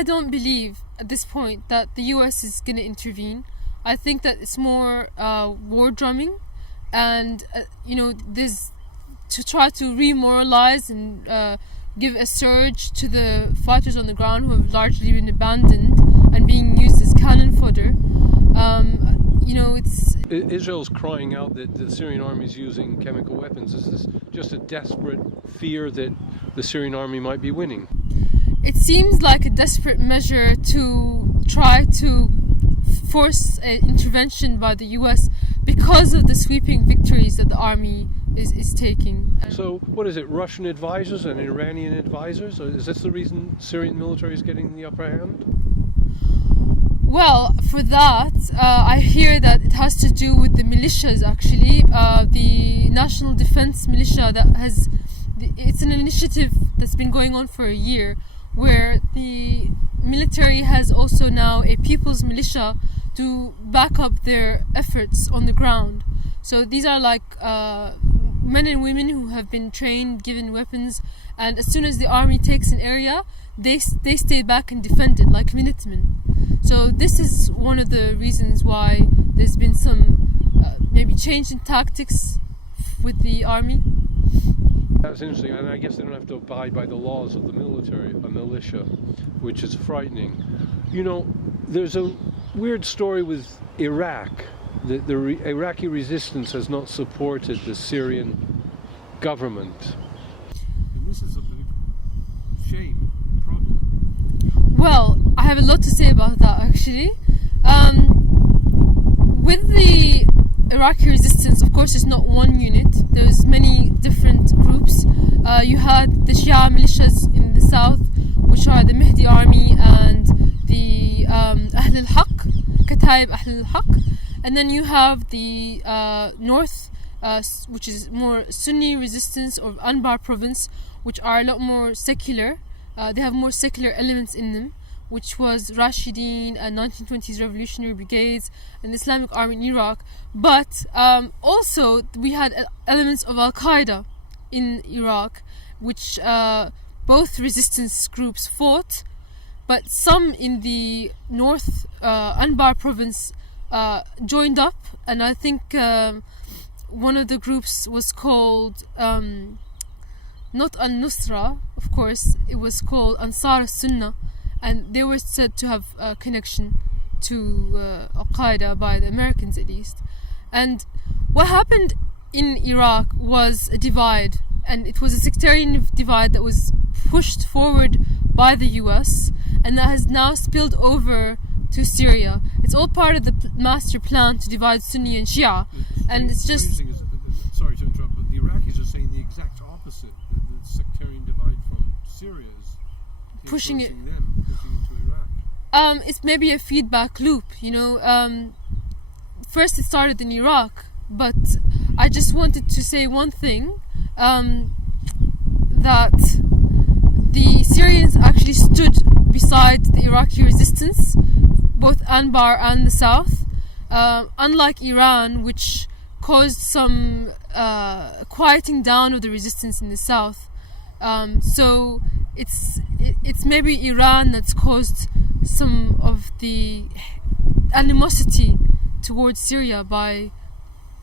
I don't believe at this point that the US is going to intervene. I think that it's more war drumming, and there's to try to remoralize and give a surge to the fighters on the ground who have largely been abandoned and being used as cannon fodder. Israel's crying out that the Syrian army is using chemical weapons. Is this just a desperate fear that the Syrian army might be winning? It seems like a desperate measure to try to force an intervention by the US because of the sweeping victories that the army is taking. So what is it, Russian advisors and Iranian advisors? Or is this the reason Syrian military is getting the upper hand? Well, for that, I hear that it has to do with the militias, actually. The National Defense Militia it's an initiative that's been going on for a year, where the military has also now a people's militia to back up their efforts on the ground. So these are like men and women who have been trained, given weapons, and as soon as the army takes an area, they stay back and defend it like Minutemen. So this is one of the reasons why there's been some maybe change in tactics with the army. That's interesting, and I guess they don't have to abide by the laws of the military, a militia, which is frightening. There's a weird story with Iraq. The Iraqi resistance has not supported the Syrian government. And this is a big shame, problem. Well, I have a lot to say about that, actually. With the Iraqi resistance, of course, it's not one unit. There's many different groups. You had the Shia militias in the south, which are the Mahdi army and the Ahl al-Haq, Kataib Ahl al-Haq. And then you have the north, which is more Sunni resistance of Anbar province, which are a lot more secular. They have more secular elements in them, which was Rashidin and 1920s revolutionary brigades and the Islamic army in Iraq. But also we had elements of Al-Qaeda in Iraq, which both resistance groups fought, but some in the north Anbar province joined up, and I think one of the groups was called not Al-Nusra, of course, it was called Ansar al-Sunnah, and they were said to have a connection to Al-Qaeda by the Americans at least. And what happened in Iraq was a divide, and it was a sectarian divide that was pushed forward by the US, and that has now spilled over to Syria. It's all part of the master plan to divide Sunni and Shia, and it's just... Sorry to interrupt, but the Iraqis are saying the exact opposite. The sectarian divide from Syria is pushing into Iraq. It's maybe a feedback loop, First it started in Iraq, but I just wanted to say one thing, that the Syrians actually stood beside the Iraqi resistance, both Anbar and the south, unlike Iran, which caused some quieting down of the resistance in the south. So it's maybe Iran that's caused some of the animosity towards Syria by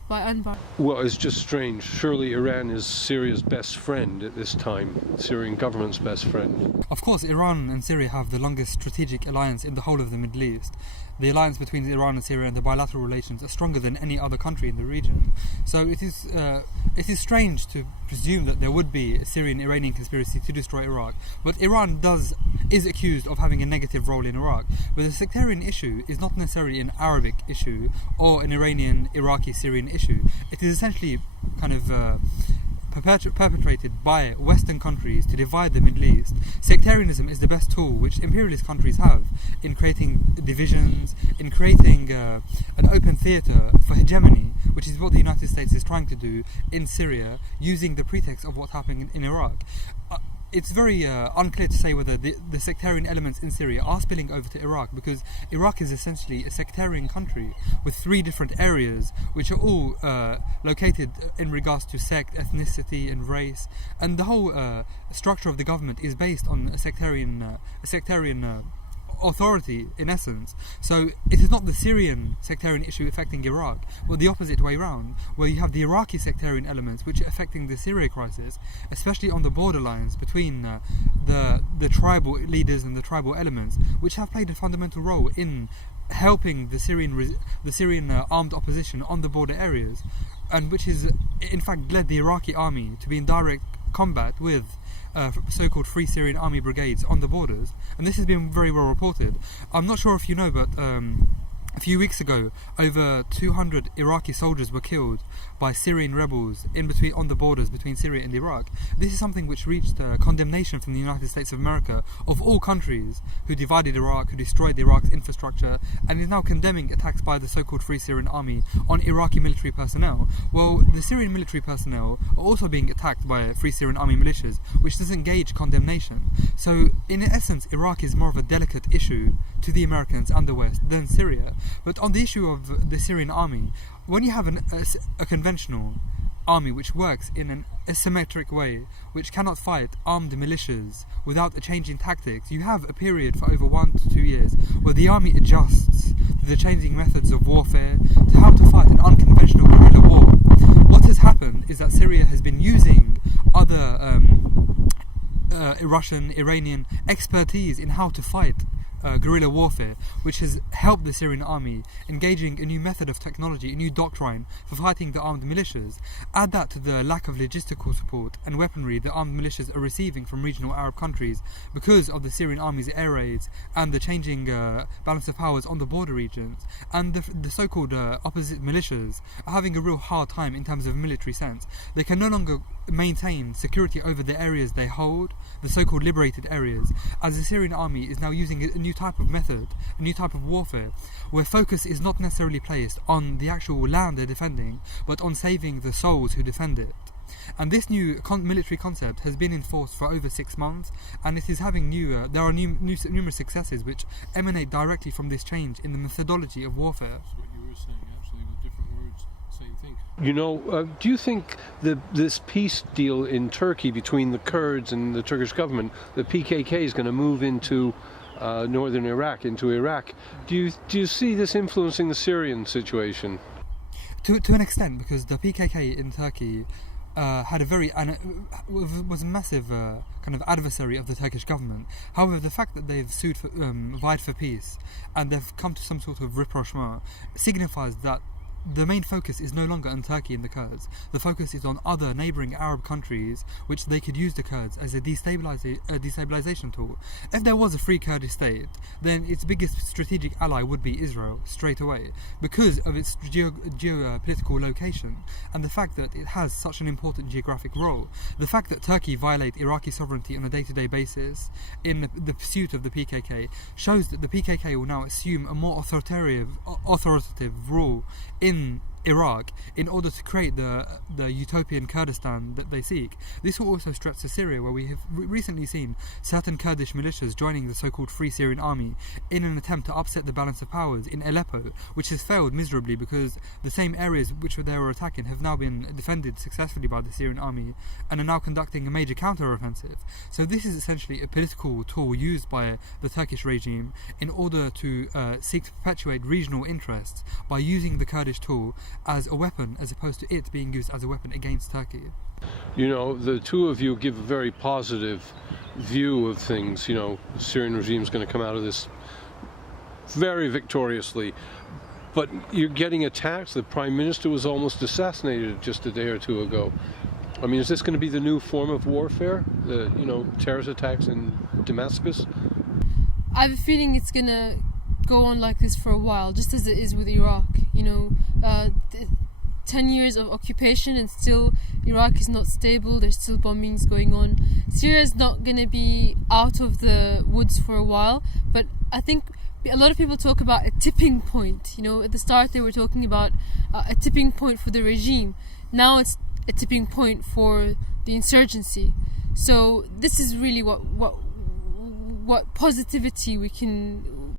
Anbar. Well, it's just strange. Surely Iran is Syria's best friend at this time, Syrian government's best friend. Of course, Iran and Syria have the longest strategic alliance in the whole of the Middle East. The alliance between Iran and Syria and the bilateral relations are stronger than any other country in the region. So it is strange to presume that there would be a Syrian-Iranian conspiracy to destroy Iraq. But Iran is accused of having a negative role in Iraq. But the sectarian issue is not necessarily an Arabic issue or an Iranian-Iraqi-Syrian issue. It is essentially kind of perpetrated by Western countries to divide the Middle East. Sectarianism is the best tool which imperialist countries have in creating divisions, in creating an open theatre for hegemony, which is what the United States is trying to do in Syria, using the pretext of what's happening in Iraq. It's very unclear to say whether the sectarian elements in Syria are spilling over to Iraq, because Iraq is essentially a sectarian country with 3 different areas which are all located in regards to sect, ethnicity and race, and the whole structure of the government is based on a sectarian authority in essence. So it is not the Syrian sectarian issue affecting Iraq, but the opposite way around, where you have the Iraqi sectarian elements which are affecting the Syria crisis, especially on the borderlines between the tribal leaders and the tribal elements, which have played a fundamental role in helping the Syrian armed opposition on the border areas, and which has in fact led the Iraqi army to be in direct combat with so-called Free Syrian Army brigades on the borders, and this has been very well reported. I'm not sure if you know, but a few weeks ago, over 200 Iraqi soldiers were killed by Syrian rebels on the borders between Syria and Iraq. This is something which reached condemnation from the United States of America, of all countries, who divided Iraq, who destroyed Iraq's infrastructure, and is now condemning attacks by the so-called Free Syrian Army on Iraqi military personnel. Well, the Syrian military personnel are also being attacked by Free Syrian Army militias, which doesn't gauge condemnation. So, in essence, Iraq is more of a delicate issue to the Americans and the West than Syria. But on the issue of the Syrian army, when you have a conventional army which works in an asymmetric way, which cannot fight armed militias without a change in tactics, you have a period for over 1 to 2 years where the army adjusts to the changing methods of warfare, to how to fight an unconventional guerrilla war. What has happened is that Syria has been using other Russian, Iranian expertise in how to fight guerrilla warfare, which has helped the Syrian army engaging a new method of technology, a new doctrine for fighting the armed militias. Add that to the lack of logistical support and weaponry the armed militias are receiving from regional Arab countries because of the Syrian army's air raids and the changing balance of powers on the border regions, and the so-called opposite militias are having a real hard time in terms of military sense. They can no longer maintain security over the areas they hold, the so-called liberated areas, as the Syrian army is now using a new type of method, a new type of warfare, where focus is not necessarily placed on the actual land they're defending, but on saving the souls who defend it. And this new military concept has been in force for over 6 months, and it is having there are numerous successes which emanate directly from this change in the methodology of warfare. That's what you were saying, actually, with different words, same thing. You know, do you think this peace deal in Turkey between the Kurds and the Turkish government, the PKK, is going to move into northern Iraq, into Iraq? Do you see this influencing the Syrian situation? To an extent, because the PKK in Turkey had was a massive kind of adversary of the Turkish government. However, the fact that they've vied for peace and they've come to some sort of rapprochement signifies that the main focus is no longer on Turkey and the Kurds. The focus is on other neighbouring Arab countries, which they could use the Kurds as a destabilization tool. If there was a free Kurdish state, then its biggest strategic ally would be Israel, straight away, because of its geopolitical location, and the fact that it has such an important geographic role. The fact that Turkey violates Iraqi sovereignty on a day-to-day basis in the pursuit of the PKK shows that the PKK will now assume a more authoritative rule in Iraq in order to create the utopian Kurdistan that they seek. This will also stretch to Syria, where we have recently seen certain Kurdish militias joining the so-called Free Syrian Army in an attempt to upset the balance of powers in Aleppo, which has failed miserably because the same areas which they were attacking have now been defended successfully by the Syrian army and are now conducting a major counter-offensive. So this is essentially a political tool used by the Turkish regime in order to seek to perpetuate regional interests by using the Kurdish tool as a weapon, as opposed to it being used as a weapon against Turkey. You know, the two of you give a very positive view of things. You know, the Syrian regime is going to come out of this very victoriously. But you're getting attacked. The Prime Minister was almost assassinated just a day or two ago. I mean, is this going to be the new form of warfare? The, terrorist attacks in Damascus? I have a feeling it's going to go on like this for a while, just as it is with Iraq. 10 years of occupation and still Iraq is not stable. There's still bombings going on. Syria is not going to be out of the woods for a while, but I think a lot of people talk about a tipping point. At the start they were talking about a tipping point for the regime. Now it's a tipping point for the insurgency. So this is really what positivity we can